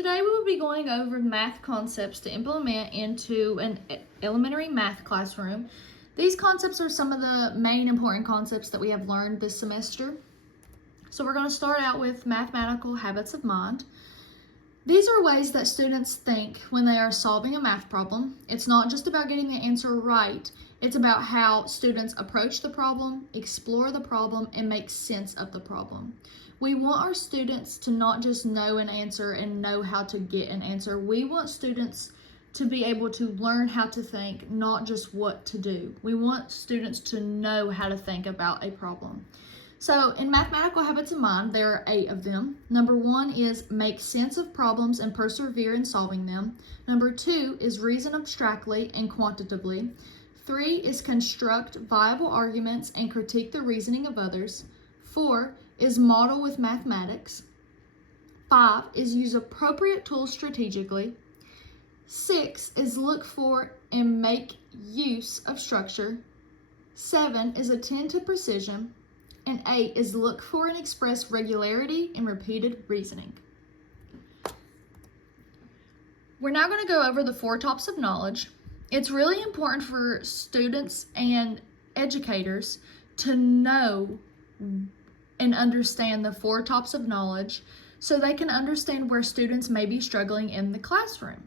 Today we will be going over math concepts to implement into an elementary math classroom. These concepts are some of the main important concepts that we have learned this semester. So we're going to start out with mathematical habits of mind. These are ways that students think when they are solving a math problem. It's not just about getting the answer right, it's about how students approach the problem, explore the problem, and make sense of the problem. We want our students to not just know an answer and know how to get an answer. We want students to be able to learn how to think, not just what to do. We want students to know how to think about a problem. So in mathematical habits of mind, there are 8 of them. Number 1 is make sense of problems and persevere in solving them. Number 2 is reason abstractly and quantitatively. 3 is construct viable arguments and critique the reasoning of others. 4 is model with mathematics. 5 is use appropriate tools strategically. 6 is look for and make use of structure. 7 is attend to precision. And 8 is look for and express regularity in repeated reasoning. We're now going to go over the 4 tops of knowledge. It's really important for students and educators to know and understand the 4 tops of knowledge so they can understand where students may be struggling in the classroom.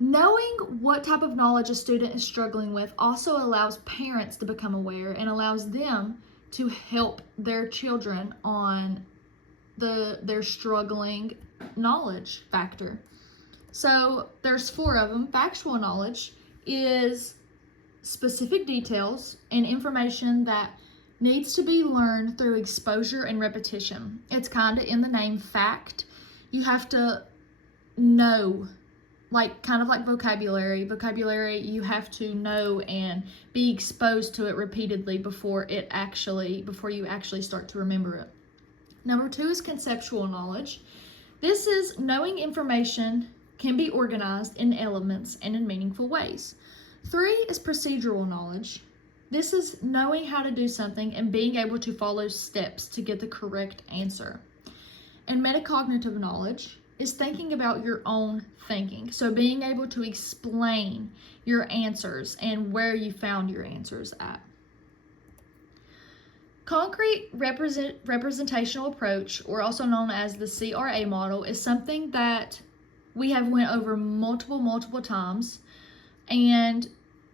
Knowing what type of knowledge a student is struggling with also allows parents to become aware and allows them to help their children on their struggling knowledge factor. So there's 4 of them. Factual knowledge is specific details and information that needs to be learned through exposure and repetition. It's kind of in the name fact. You have to know, kind of like vocabulary. Vocabulary, you have to know and be exposed to it repeatedly before you actually start to remember it. Number 2 is conceptual knowledge. This is knowing information can be organized in elements and in meaningful ways. 3 is procedural knowledge. This is knowing how to do something and being able to follow steps to get the correct answer. And metacognitive knowledge is thinking about your own thinking. So being able to explain your answers and where you found your answers at. Concrete representational approach, or also known as the CRA model, is something that we have went over multiple times. And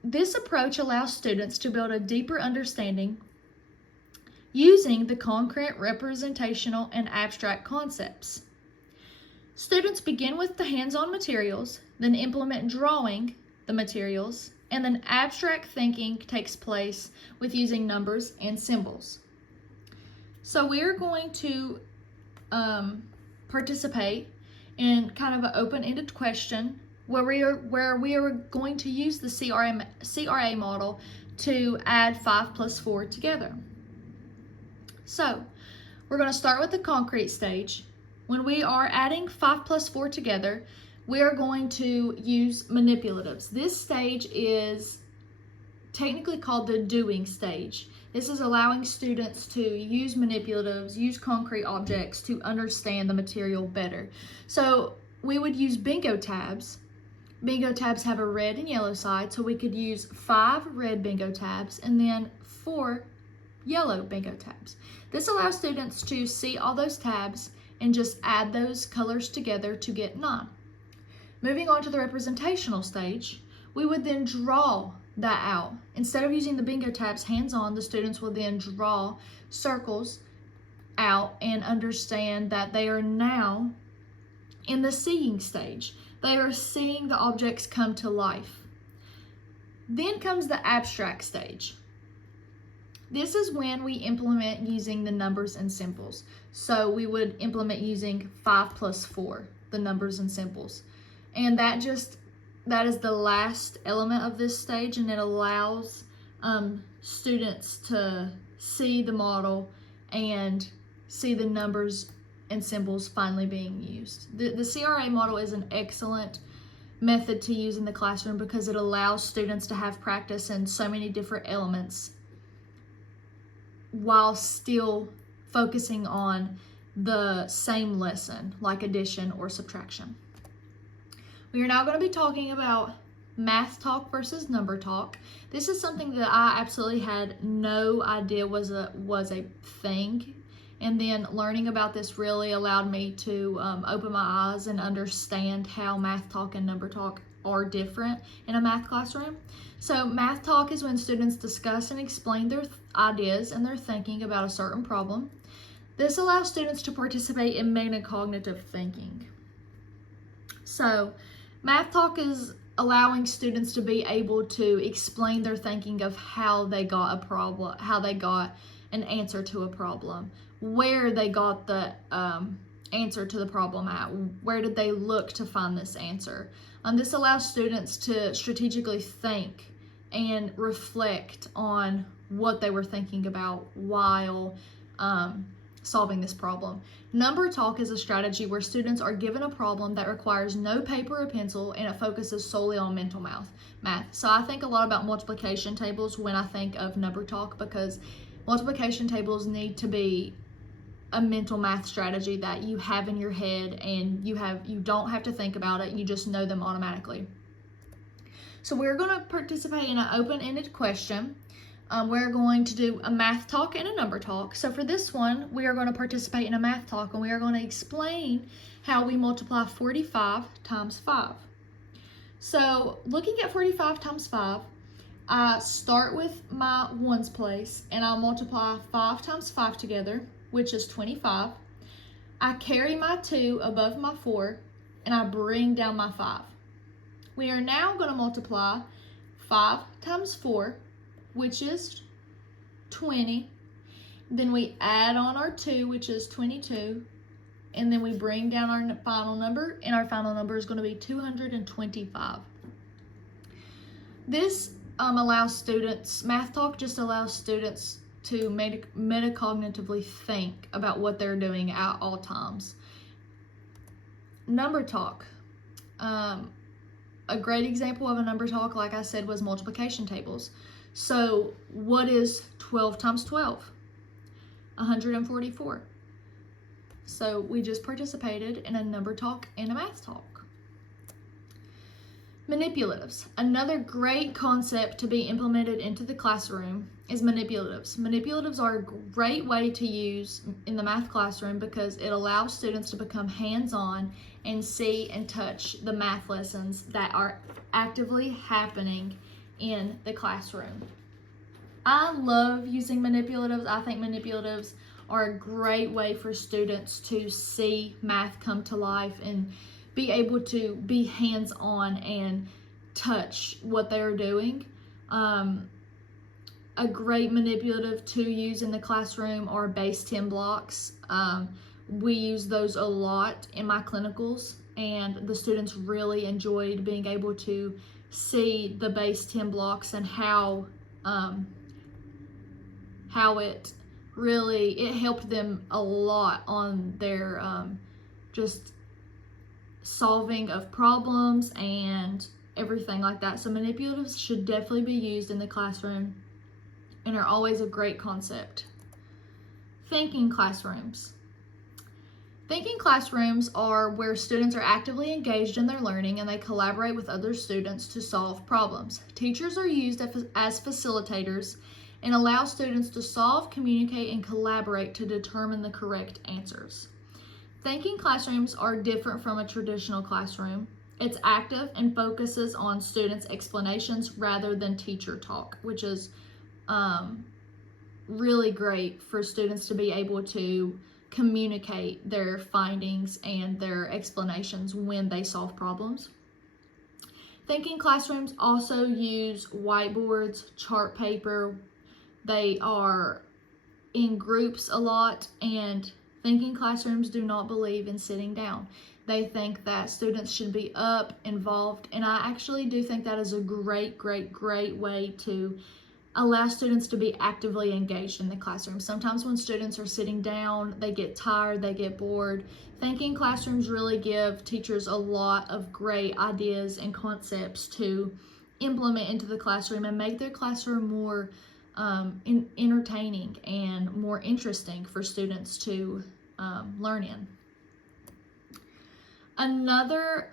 this approach allows students to build a deeper understanding using the concrete, representational, and abstract concepts. Students begin with the hands-on materials, then implement drawing the materials, and then abstract thinking takes place with using numbers and symbols. So we're going to participate in kind of an open-ended question where we are going to use the CRA model to add 5 plus 4 together. So we're going to start with the concrete stage. When we are adding 5 plus 4 together, we are going to use manipulatives. This stage is technically called the doing stage. This is allowing students to use manipulatives, use concrete objects to understand the material better. So we would use bingo tabs. Bingo tabs have a red and yellow side, so we could use 5 red bingo tabs and then 4 yellow bingo tabs. This allows students to see all those tabs and just add those colors together to get 9. Moving on to the representational stage, we would then draw that out. Instead of using the bingo tabs hands-on, the students will then draw circles out and understand that they are now in the seeing stage. They are seeing the objects come to life. Then comes the abstract stage. This is when we implement using the numbers and symbols. So we would implement using 5 plus 4, the numbers and symbols. And that is the last element of this stage, and it allows students to see the model and see the numbers and symbols finally being used. The CRA model is an excellent method to use in the classroom because it allows students to have practice in so many different elements while still focusing on the same lesson, like addition or subtraction. We are now going to be talking about math talk versus number talk. This is something that I absolutely had no idea was a thing, and then learning about this really allowed me to open my eyes and understand how math talk and number talk are different in a math classroom. So math talk is when students discuss and explain their ideas and their thinking about a certain problem. This allows students to participate in metacognitive thinking. So math talk is allowing students to be able to explain their thinking of how they got a problem, how they got an answer to a problem, where they got the answer to the problem at, where did they look to find this answer. This allows students to strategically think and reflect on what they were thinking about while solving this problem. Number talk is a strategy where students are given a problem that requires no paper or pencil, and it focuses solely on mental math. So I think a lot about multiplication tables when I think of number talk, because multiplication tables need to be a mental math strategy that you have in your head, and you don't have to think about it, you just know them automatically. So we're going to participate in an open-ended question. We're going to do a math talk and a number talk. So for this one, we are going to participate in a math talk, and we are going to explain how we multiply 45 times 5. So looking at 45 times 5, I start with my ones place, and I'll multiply 5 times 5 together, which is 25. I carry my 2 above my 4, and I bring down my 5. We are now going to multiply 5 times 4, which is 20. Then we add on our 2, which is 22. And then we bring down our final number, and our final number is going to be 225. This allows students, math talk just allows students to metacognitively think about what they're doing at all times. Number talk. A great example of a number talk, like I said, was multiplication tables. So what is 12 times 12? 144. So we just participated in a number talk and a math talk. Manipulatives. Another great concept to be implemented into the classroom is manipulatives. Manipulatives are a great way to use in the math classroom because it allows students to become hands-on and see and touch the math lessons that are actively happening in the classroom. I love using manipulatives. I think manipulatives are a great way for students to see math come to life and be able to be hands-on and touch what they're doing. A great manipulative to use in the classroom are base 10 blocks. We use those a lot in my clinicals, and the students really enjoyed being able to see the base 10 blocks and how it helped them a lot on their just solving of problems and everything like that. So manipulatives should definitely be used in the classroom and are always a great concept. Thinking classrooms. Thinking classrooms are where students are actively engaged in their learning and they collaborate with other students to solve problems. Teachers are used as facilitators and allow students to solve, communicate, and collaborate to determine the correct answers. Thinking classrooms are different from a traditional classroom. It's active and focuses on students' explanations rather than teacher talk, which is really great for students to be able to communicate their findings and their explanations when they solve problems. Thinking classrooms also use whiteboards, chart paper. They are in groups a lot, and thinking classrooms do not believe in sitting down. They think that students should be up, involved, and I actually do think that is a great way to allow students to be actively engaged in the classroom. Sometimes when students are sitting down, they get tired, they get bored. Thinking classrooms really give teachers a lot of great ideas and concepts to implement into the classroom and make their classroom more entertaining and more interesting for students to learn in. Another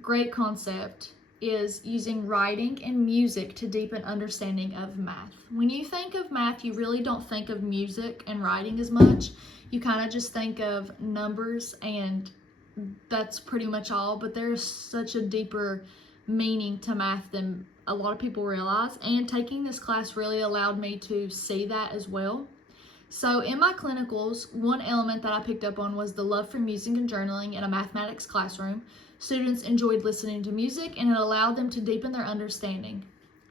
great concept is using writing and music to deepen understanding of math. When you think of math, you really don't think of music and writing as much. You kind of just think of numbers, and that's pretty much all, but there's such a deeper meaning to math than a lot of people realize, and taking this class really allowed me to see that as well. So in my clinicals, one element that I picked up on was the love for music and journaling in a mathematics classroom. Students enjoyed listening to music, and it allowed them to deepen their understanding,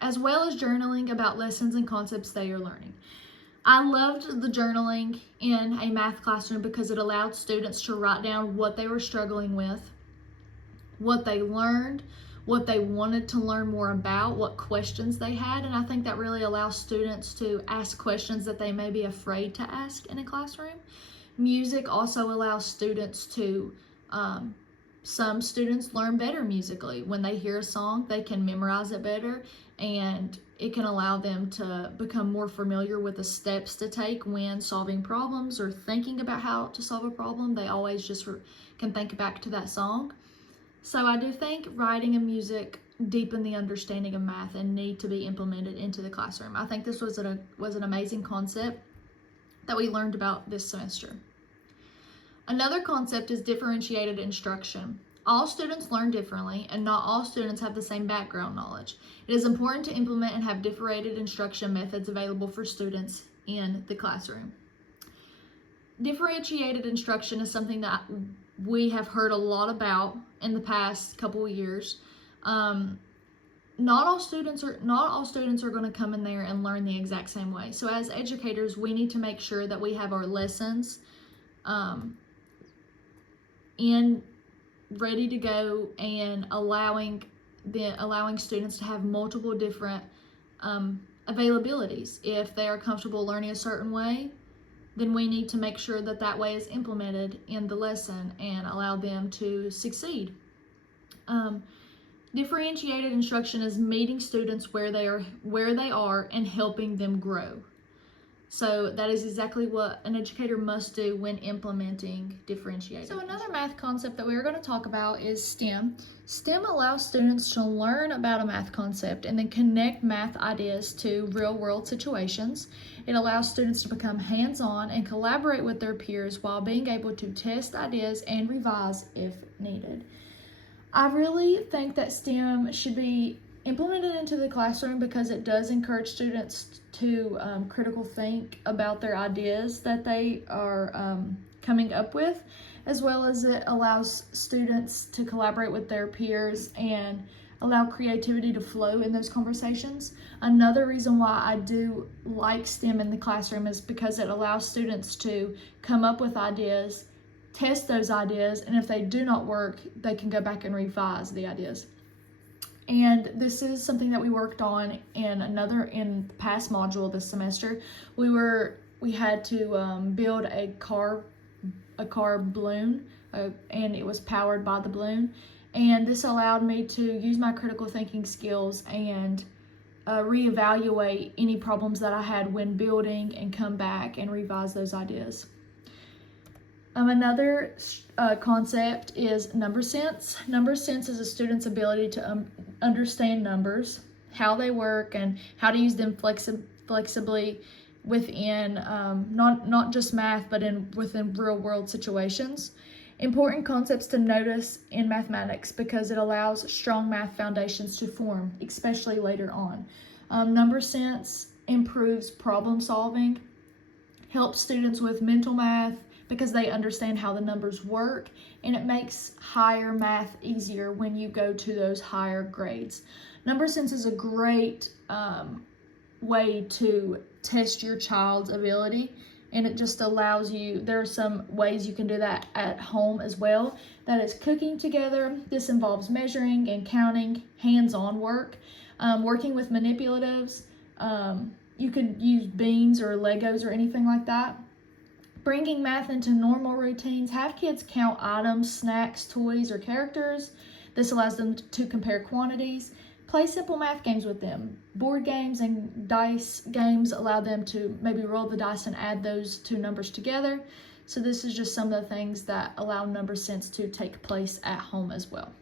as well as journaling about lessons and concepts they are learning. I loved the journaling in a math classroom because it allowed students to write down what they were struggling with, what they learned, what they wanted to learn more about, what questions they had, and I think that really allows students to ask questions that they may be afraid to ask in a classroom. Music also allows students to, some students learn better musically. When they hear a song, they can memorize it better, and it can allow them to become more familiar with the steps to take when solving problems or thinking about how to solve a problem. They always just can think back to that song. So I do think writing and music deepen the understanding of math and need to be implemented into the classroom. I think this was an amazing concept that we learned about this semester. Another concept is differentiated instruction. All students learn differently, and not all students have the same background knowledge. It is important to implement and have differentiated instruction methods available for students in the classroom. Differentiated instruction is something that we have heard a lot about in the past couple of years. Not all students are going to come in there and learn the exact same way. So as educators, we need to make sure that we have our lessons ready to go, and allowing students to have multiple different availabilities. If they are comfortable learning a certain way, then we need to make sure that that way is implemented in the lesson and allow them to succeed. Differentiated instruction is meeting students where they are and helping them grow. So that is exactly what an educator must do when implementing differentiated. So another math concept that we are going to talk about is STEM. STEM allows students to learn about a math concept and then connect math ideas to real-world situations. It allows students to become hands-on and collaborate with their peers while being able to test ideas and revise if needed. I really think that STEM should be implemented into the classroom because it does encourage students to critical think about their ideas that they are coming up with, as well as it allows students to collaborate with their peers and allow creativity to flow in those conversations. Another reason why I do like STEM in the classroom is because it allows students to come up with ideas, test those ideas, and if they do not work, they can go back and revise the ideas. And this is something that we worked on in the past module this semester. We had to build a car balloon, and it was powered by the balloon. And this allowed me to use my critical thinking skills and reevaluate any problems that I had when building and come back and revise those ideas. Another concept is number sense. Number sense is a student's ability to understand numbers, how they work, and how to use them flexibly within not just math, but within real world situations. Important concepts to notice in mathematics because it allows strong math foundations to form, especially later on. Number sense improves problem solving, helps students with mental math because they understand how the numbers work, and it makes higher math easier when you go to those higher grades. Number sense is a great way to test your child's ability, and it just allows you, there are some ways you can do that at home as well. That is cooking together. This involves measuring and counting, hands-on work, working with manipulatives. You could use beans or Legos or anything like that. Bringing math into normal routines. Have kids count items, snacks, toys, or characters. This allows them to compare quantities. Play simple math games with them. Board games and dice games allow them to maybe roll the dice and add those two numbers together. So this is just some of the things that allow number sense to take place at home as well.